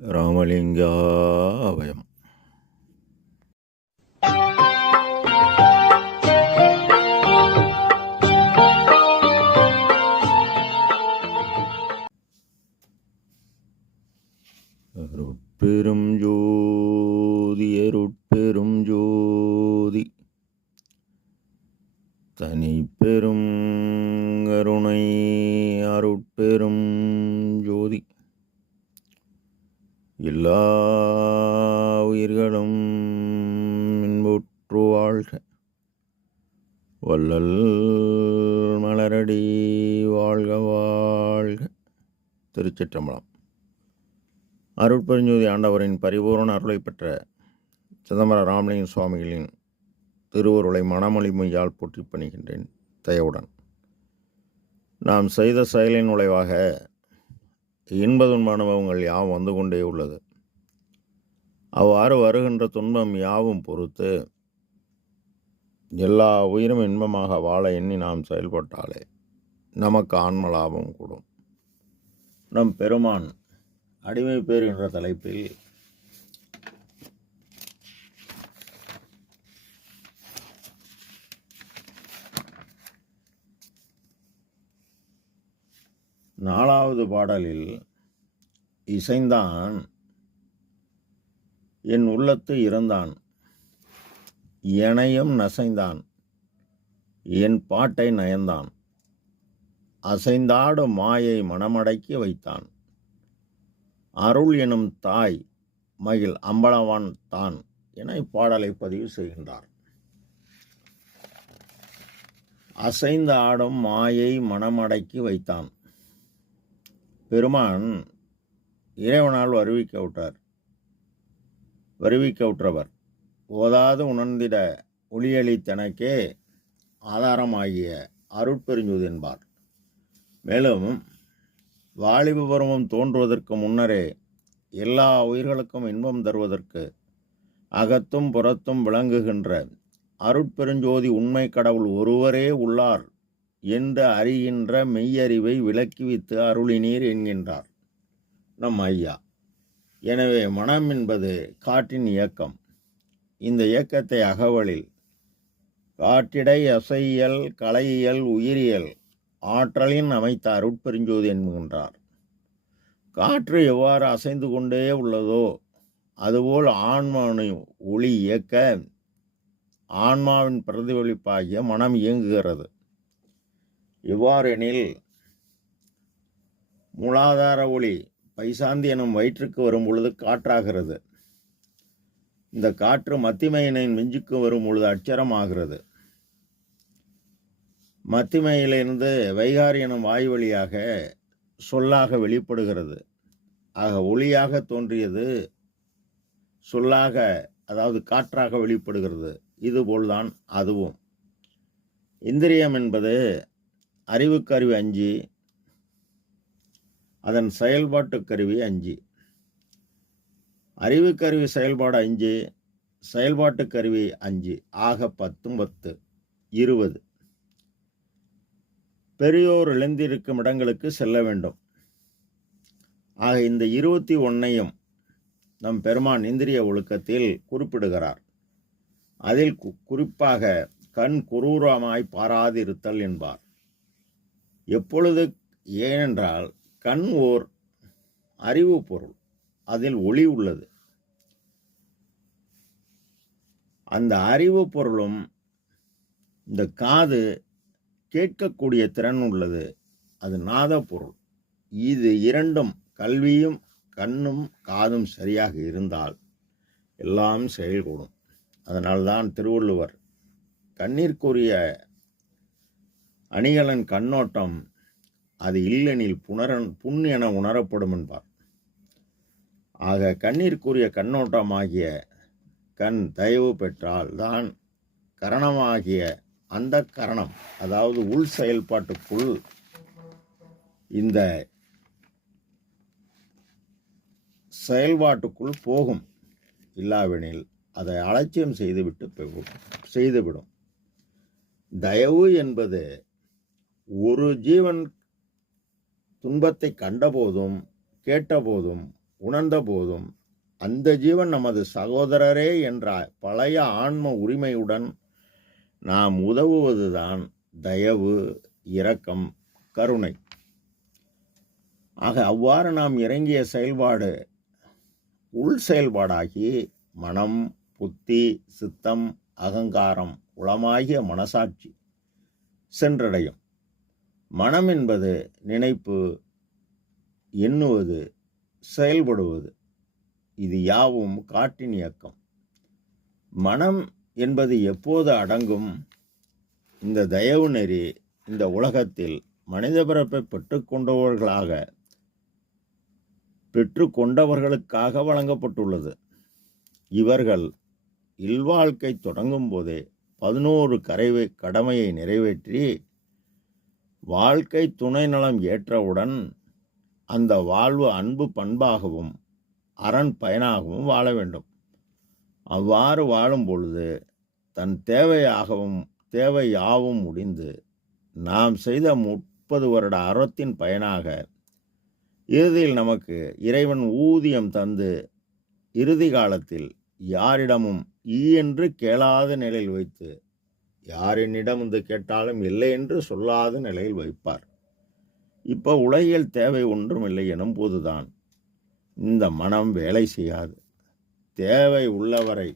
ராமலிங்காபயம். அருட்பெரும் ஜோதி அருட்பெரும் ஜோதி தனிப்பெரும் கருணை அருட்பெரும் ஜோதி எல்லா உயிர்களும் இன்புற்று வாழ்க. வள்ளல் மலரடி வாழ்க வாழ்க. திருச்சிற்றம்பலம். அருட்பெருஞ்சோதி ஆண்டவரின் பரிபூரண அருளை பெற்ற சிதம்பர ராமலிங்க சுவாமிகளின் திருவருளை மனமொழிமையால் போற்றி பணிகின்றேன் தயவுடன். நாம் செய்த செயலின் விளைவாக இன்ப துன்ப அனுபவங்கள் யாவும் வந்து கொண்டே உள்ளது. அவ்வாறு வருகின்ற துன்பம் யாவும் பொறுத்து எல்லா உயிரும் இன்பமாக வாழ எண்ணி நாம் செயல்பட்டாலே நமக்கு ஆன்ம லாபம் கூடும். நம் பெருமான் அடிமை பேர் என்ற தலைப்பில் நாலாவது பாடலில் இசைந்தான் என் உள்ளத்து இறந்தான், எனையும் நசைந்தான், என் பாட்டை நயந்தான், அசைந்தாடு மாயை மனமடக்கி வைத்தான், அருள் எனும் தாய் மகிழ் அம்பலவான் தான் என இப்பாடலை பதிவு செய்கின்றார். அசைந்து ஆடும் மாயை மனமடக்கி வைத்தான். பெருமான் இறைவனால் வருவிக்கவுற்றவர். ஓதாது உணர்ந்திட ஒளியளித்தனக்கே ஆதாரமாகிய அருட்பெருஞ்சோதி என்பார். மேலும் வாலிப பருவம் தோன்றுவதற்கு முன்னரே எல்லா உயிர்களுக்கும் இன்பம் தருவதற்கு அகத்தும் புறத்தும் விளங்குகின்ற அருட்பெருஞ்சோதி உண்மை கடவுள் ஒருவரே உள்ளார் என்று அறிகின்ற மெய்யறிவை விளக்கிவித்து அருளினீர் என்கின்றார் நம் ஐயா. எனவே மனம் என்பது காற்றின் இயக்கம். இந்த இயக்கத்தை அகவலில் காற்றிடை அசையியல் கலையியல் உயிரியல் ஆற்றலின் அமைத்த அருட்பெருஞ்சோதி என்கின்றார். காற்று எவ்வாறு அசைந்து கொண்டே உள்ளதோ அதுபோல் ஆன்மாவினை ஒளி இயக்க ஆன்மாவின் பிரதிபலிப்பாகிய மனம் இயங்குகிறது. எவ்வாறெனில் மூலாதார ஒளி பைசாந்தி எனும் வயிற்றுக்கு வரும் பொழுது காற்றாகிறது. இந்த காற்று மத்திமையினின் மிஞ்சுக்கு வரும் பொழுது அட்சரமாகிறது. மத்திமையிலிருந்து வைகாரி எனும் வாயு வழியாக சொல்லாக வெளிப்படுகிறது. ஆக ஒளியாக தோன்றியது சொல்லாக, அதாவது காற்றாக வெளிப்படுகிறது. இதுபோல்தான் அதுவும். இந்திரியம் என்பது அறிவுக்கருவி 5, அதன் செயல்பாட்டு கருவி 5. அறிவுக்கருவி செயல்பாடு 5, செயல்பாட்டு கருவி 5, ஆக 10 10 20. பெரியோர் எழுந்திருக்கும் இடங்களுக்கு செல்ல வேண்டும். ஆக இந்த 21ஐயும் நம் பெருமான் இந்திரிய ஒழுக்கத்தில் குறிப்பிடுகிறார். அதில் குறிப்பாக கண் குரூரமாய் பாராதிருத்தல் என்பார். எப்பொழுது? ஏனென்றால் கண் ஓர் அறிவு பொருள், அதில் ஒளி உள்ளது. அந்த அறிவு பொருளும் இந்த காது கேட்கக்கூடிய திறன் உள்ளது, அது நாத பொருள். இது இரண்டும், கல்வியும் கண்ணும் காதும் சரியாக இருந்தால் எல்லாம் செயல்கூடும். அதனால்தான் திருவள்ளுவர் கண்ணிற்குரிய அணிகலன் கண்ணோட்டம், அது இல்லெனில் புண் என உணரப்படும் என்பார். ஆக கண்ணிற்குரிய கண்ணோட்டமாகிய கண் தயவு பெற்றால் தான் கரணமாகிய அந்த கரணம், அதாவது உள் செயல்பாட்டுக்குள் இந்த செயல்பாட்டுக்குள் போகும். இல்லாவெனில் அதை அலட்சியம் செய்துவிடும். தயவு என்பது ஒரு ஜீவன் துன்பத்தை கண்டபோதும் கேட்டபோதும் உணர்ந்த போதும் அந்த ஜீவன் நமது சகோதரரே என்ற பழைய ஆன்ம உரிமையுடன் நாம் உதவுவதுதான் தயவு, இரக்கம், கருணை. ஆக அவ்வாறு நாம் இறங்கிய செயல்பாடு உள் செயல்பாடாகி மனம், புத்தி, சித்தம், அகங்காரம், உளமாகிய மனசாட்சி சென்றடையும். மனம் என்பது நினைப்பு, எண்ணுவது, செயல்படுவது. இது யாவும் காற்றின் இயக்கம். மனம் என்பது எப்போது அடங்கும்? இந்த தயவு நெறி இந்த உலகத்தில் மனித பிறப்பை பெற்றுக்கொண்டவர்களுக்காக வழங்கப்பட்டுள்ளது. இவர்கள் இல்வாழ்க்கை தொடங்கும் போதே 11 கடமையை நிறைவேற்றி வாழ்க்கை துணை நலம் ஏற்றவுடன் அந்த வாழ்வு அன்பு பண்பாகவும் அரண் பயனாகவும் வாழ வேண்டும். அவ்வாறு வாழும் பொழுது தன் தேவை யாவும் முடிந்து நாம் செய்த 30 வருட அறத்தின் பயனாக இறுதியில் நமக்கு இறைவன் ஊதியம் தந்து இறுதி காலத்தில் யாரிடமும் என்று கேளாத நிலையில் வைத்து, யாரினிடம் வந்து கேட்டாலும் இல்லை என்று சொல்லாத நிலையில் வைப்பார். இப்போ உலகில் தேவை ஒன்றும் இல்லை எனும் போதுதான் இந்த மனம் வேலை செய்யாது. தேவை உள்ளவரை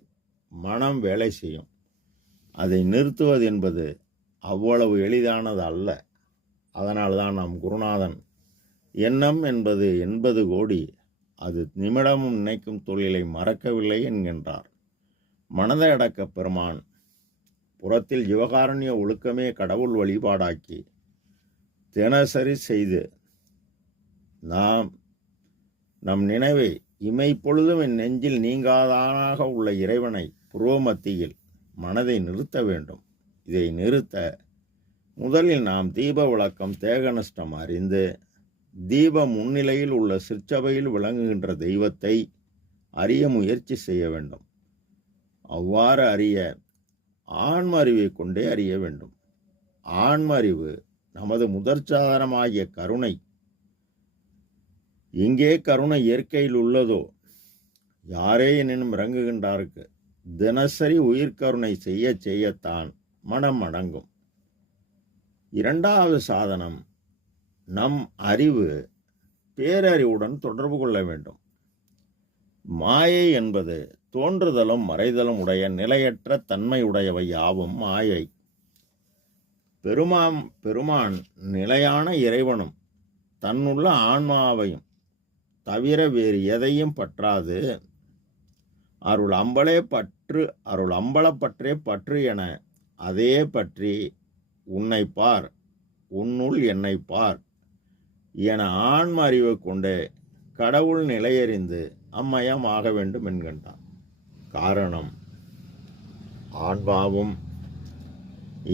மனம் வேலை செய்யும். அதை நிறுத்துவது என்பது அவ்வளவு எளிதானது அல்ல. அதனால்தான் நம் குருநாதன் எண்ணம் என்பது 80 கோடி, அது நிமிடமும் நினைக்கும் தொழிலை மறக்கவில்லை என்கின்றார். மனதை அடக்க பெருமான் புறத்தில் ஜீவகாருண்ய ஒழுக்கமே கடவுள் வழிபாடாக்கி தினசரி செய்து நம் நினைவை இமைப்பொழுதும் என் நெஞ்சில் நீங்காதானாக உள்ள இறைவனை புருவ மத்தியில் மனதை நிறுத்த வேண்டும். இதை நிறுத்த முதலில் நாம் தீப விளக்கம் தேகநஷ்டம் அறிந்து தீப முன்னிலையில் உள்ள சிற்சபையில் விளங்குகின்ற தெய்வத்தை அறிய முயற்சி செய்ய வேண்டும். அவ்வாறு அறிய ஆன்ம அறிவை கொண்டே அறிய வேண்டும். ஆன்ம அறிவு நமது முதற்சாதனமாகிய கருணை. எங்கே கருணை இயற்கையில் உள்ளதோ யாரே எனினும் இறங்குகின்றாருக்கு தினசரி உயிர்கருணை செய்யத்தான் மனம் அடங்கும். இரண்டாவது சாதனம், நம் அறிவு பேரறிவுடன் தொடர்பு கொள்ள வேண்டும். மாயை என்பது தோன்றுதலும் மறைதலும் உடைய நிலையற்ற தன்மையுடையவை யாவும் மாயை. பெருமான் நிலையான இறைவனும் தன்னுள்ள ஆன்மாவையும் தவிர வேறு எதையும் பற்றாது அருள் அம்பலப்பற்றே பற்று என அதே பற்றி உன்னை பார், உன்னுள் என்னை பார் என ஆன்ம அறிவை கொண்டு கடவுள் நிலையறிந்து அம்மயம் ஆக வேண்டும் என்கின்றார். காரணம், ஆன்மாவும்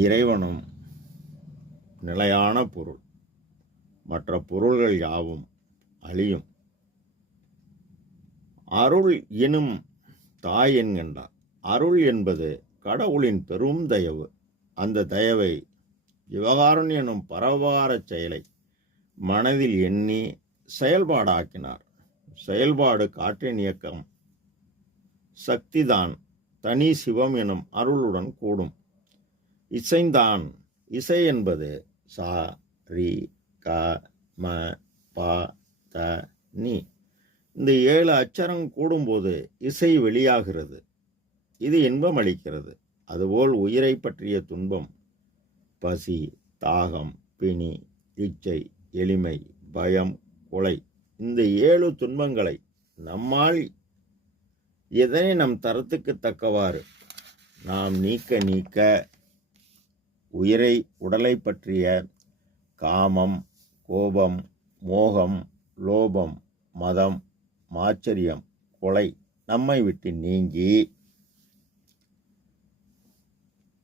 இறைவனும் நிலையான பொருள். மற்ற பொருள்கள் யாவும் அழியும். அருள் எனும் தாய் என்கின்றார். அருள் என்பது கடவுளின் பெரும் தயவு. அந்த தயவை ஜீவகாருண்யம் எனும் பரோபகார செயலை மனதில் எண்ணி செயல்பாடாக்கினார். செயல்பாடு காற்றின் இயக்கம். சக்திதான் தனி சிவம் எனும் அருளுடன் கூடும். இசைந்தான். இசை என்பது சா ரி க ம ப த நீ. இந்த 7 அச்சரம் கூடும்போது இசை வெளியாகிறது. இது இன்பம் அளிக்கிறது. அதுபோல் உயிரை பற்றிய துன்பம், பசி, தாகம், பிணி, இச்சை, எளிமை, பயம், கொலை, இந்த 7 துன்பங்களை நம்மால் எதனை நம் தரத்துக்கு தக்கவாறு நாம் நீக்க உடலை பற்றிய காமம், கோபம், மோகம், லோபம், மதம், மாச்சரியம், கொலை நம்மை விட்டு நீங்கி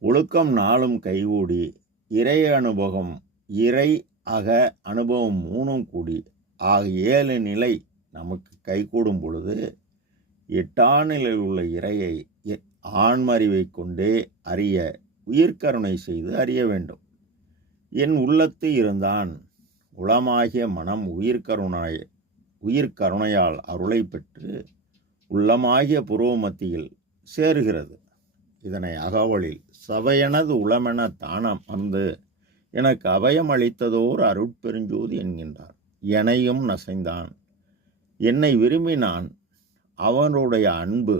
ஒழுக்கம் நாளும் கைகூடி இறை அக அனுபவம் 3 கூடி ஆக 7 நிலை நமக்கு கைகூடும் பொழுது 8ஆம் நிலையில் உள்ள இறையை ஆன்மறிவை கொண்டே அறிய உயிர்கருணை செய்து அறிய வேண்டும். என் உள்ளத்து இருந்தான் உளமாகிய மனம் உயிர் கருணையால் அருளை பெற்று உள்ளமாகிய புருவ மத்தியில் சேருகிறது. இதனை அகவலில் சபையனது உளமென தானம் அமர்ந்து எனக்கு அபயம் அளித்ததோர் அருட்பெருஞ்சோதி என்கின்றார். எனையும் நசைந்தான், என்னை விரும்பினான், அவனுடைய அன்பு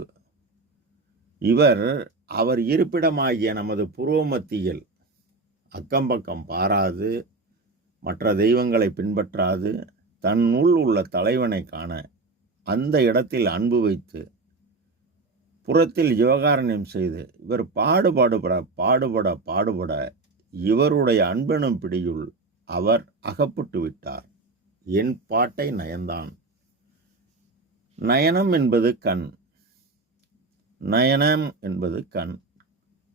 அவர் இருப்பிடமாகிய நமது புருவ மத்தியில் அக்கம்பக்கம் பாராது, மற்ற தெய்வங்களை பின்பற்றாது, தன்னுள் உள்ள தலைவனை காண அந்த இடத்தில் அன்பு வைத்து புறத்தில் ஜீவகாரண்யம் செய்து இவர் பாடுபட இவருடைய அன்பெனும் பிடியுள் அவர் அகப்பட்டு விட்டார். என் பாட்டை நயந்தான். நயனம் என்பது கண். நயனம் என்பது கண்.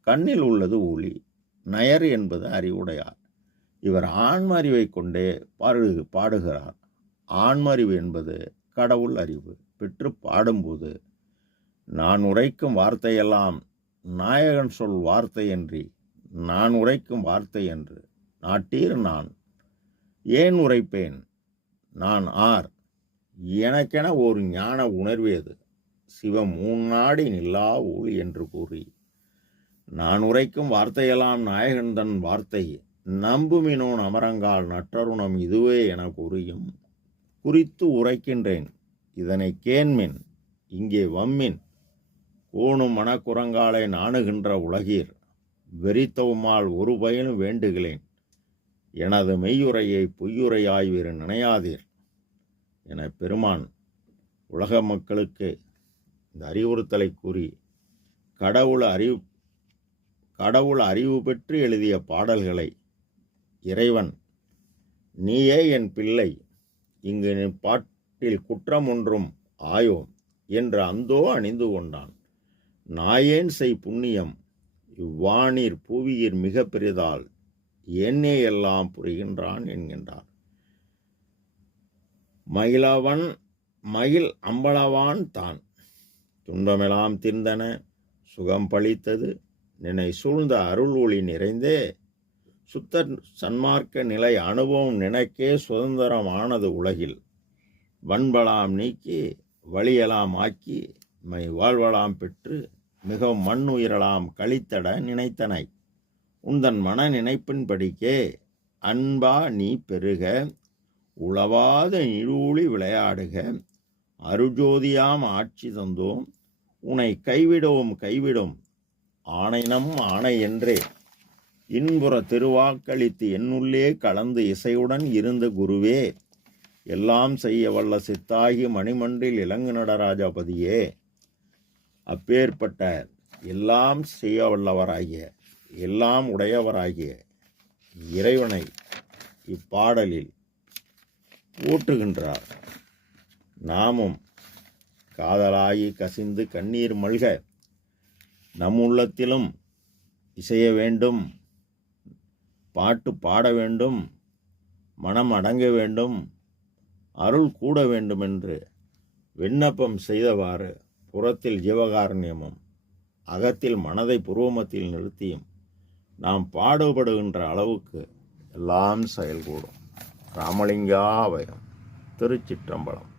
கண்ணில் உள்ளது ஒளி. நயர் என்பது அறிவுடையார். இவர் ஆன்மறிவை கொண்டே பாடுகிறார். ஆன்மறிவு என்பது கடவுள் அறிவு பெற்று பாடும்போது நான் உரைக்கும் வார்த்தையெல்லாம் நாயகன் சொல் வார்த்தையன்றி நான் உரைக்கும் வார்த்தை என்று நாட்டீர். நான் ஏன் உரைப்பேன்? நான் ஆர்? எனக்கென ஒரு ஞான உணர்வேது சிவம் ஊன்னாடி நில்லா ஒளி என்று கூறி நான் உரைக்கும் வார்த்தையெல்லாம் நாயகன் தன் வார்த்தை நம்புமினோன் அமரங்கால் நற்றருணம் இதுவே என கூறியும் குறித்து உரைக்கின்றேன். இதனை கேண்மின் இங்கே வம்மின் கோணும் மனக்குரங்காலை நாணுகின்ற உலகீர் வெறித்தவுமால் ஒரு பயனும் வேண்டுகிறேன். எனது மெய்யுரையை பொய்யுரையாய்வீர் நினையாதீர் என பெருமான் உலக மக்களுக்கு இந்த அறிவுறுத்தலை கூறி கடவுள் அறிவு பெற்று எழுதிய பாடல்களை இறைவன் நீயே என் பிள்ளை, இங்கு என் பாட்டில் குற்றம் ஒன்றும் ஆயோம் என்று அந்தோ அணிந்து கொண்டான். நாயேன் செய் புண்ணியம் இவ்வானீர் பூவியீர் மிக பெரிதால் என்னே எல்லாம் புரிகின்றான் என்கின்றார். மயில் அம்பளவான் தான் துன்பமெல்லாம் தீர்ந்தன சுகம் பளித்தது நினை சூழ்ந்த அருள் ஒளி நிறைந்தே சுத்த சன்மார்க்க நிலை அனுபவம் நினைக்கே சுதந்திரம் ஆனது உலகில் வன்பலாம் நீக்கி வழியலாம் ஆக்கி மை வாழ்வலாம் பெற்று மிகவும் மண்ணுயிரலாம் கழித்தட நினைத்தனை உந்தன் மன நினைப்பின்படிக்கே அன்பா நீ பெருக உளவாத நிழூழி விளையாடுக அருஜோதியாம் ஆட்சி தந்தோம் உனை கைவிடும் ஆணைனம் ஆணை என்றே இன்புற திருவாக்களித்து என்னுள்ளே கலந்து இசையுடன் இருந்த குருவே எல்லாம் செய்ய வல்ல சித்தாகி மணிமன்றில் இலங்கு நடராஜபதியே அப்பேற்பட்ட எல்லாம் செய்ய வல்லவராகிய எல்லாம் உடையவராகிய இறைவனை இப்பாடலில் போற்றுகின்றார். நாமும் காதலாகி கசிந்து கண்ணீர் மல்க நம் உள்ளத்திலும் இசைய வேண்டும், பாட்டு பாட வேண்டும், மனம் அடங்க வேண்டும், அருள் கூட வேண்டும் என்று விண்ணப்பம் செய்தவாறு புறத்தில் ஜீவகாரண்யமும் அகத்தில் மனதை புருவமத்தில் நிறுத்தியும் நாம் பாடுபடுகின்ற அளவுக்கு எல்லாம் செயல்கூடும். ராமலிங்காபயம். திருச்சிற்றம்பலம்.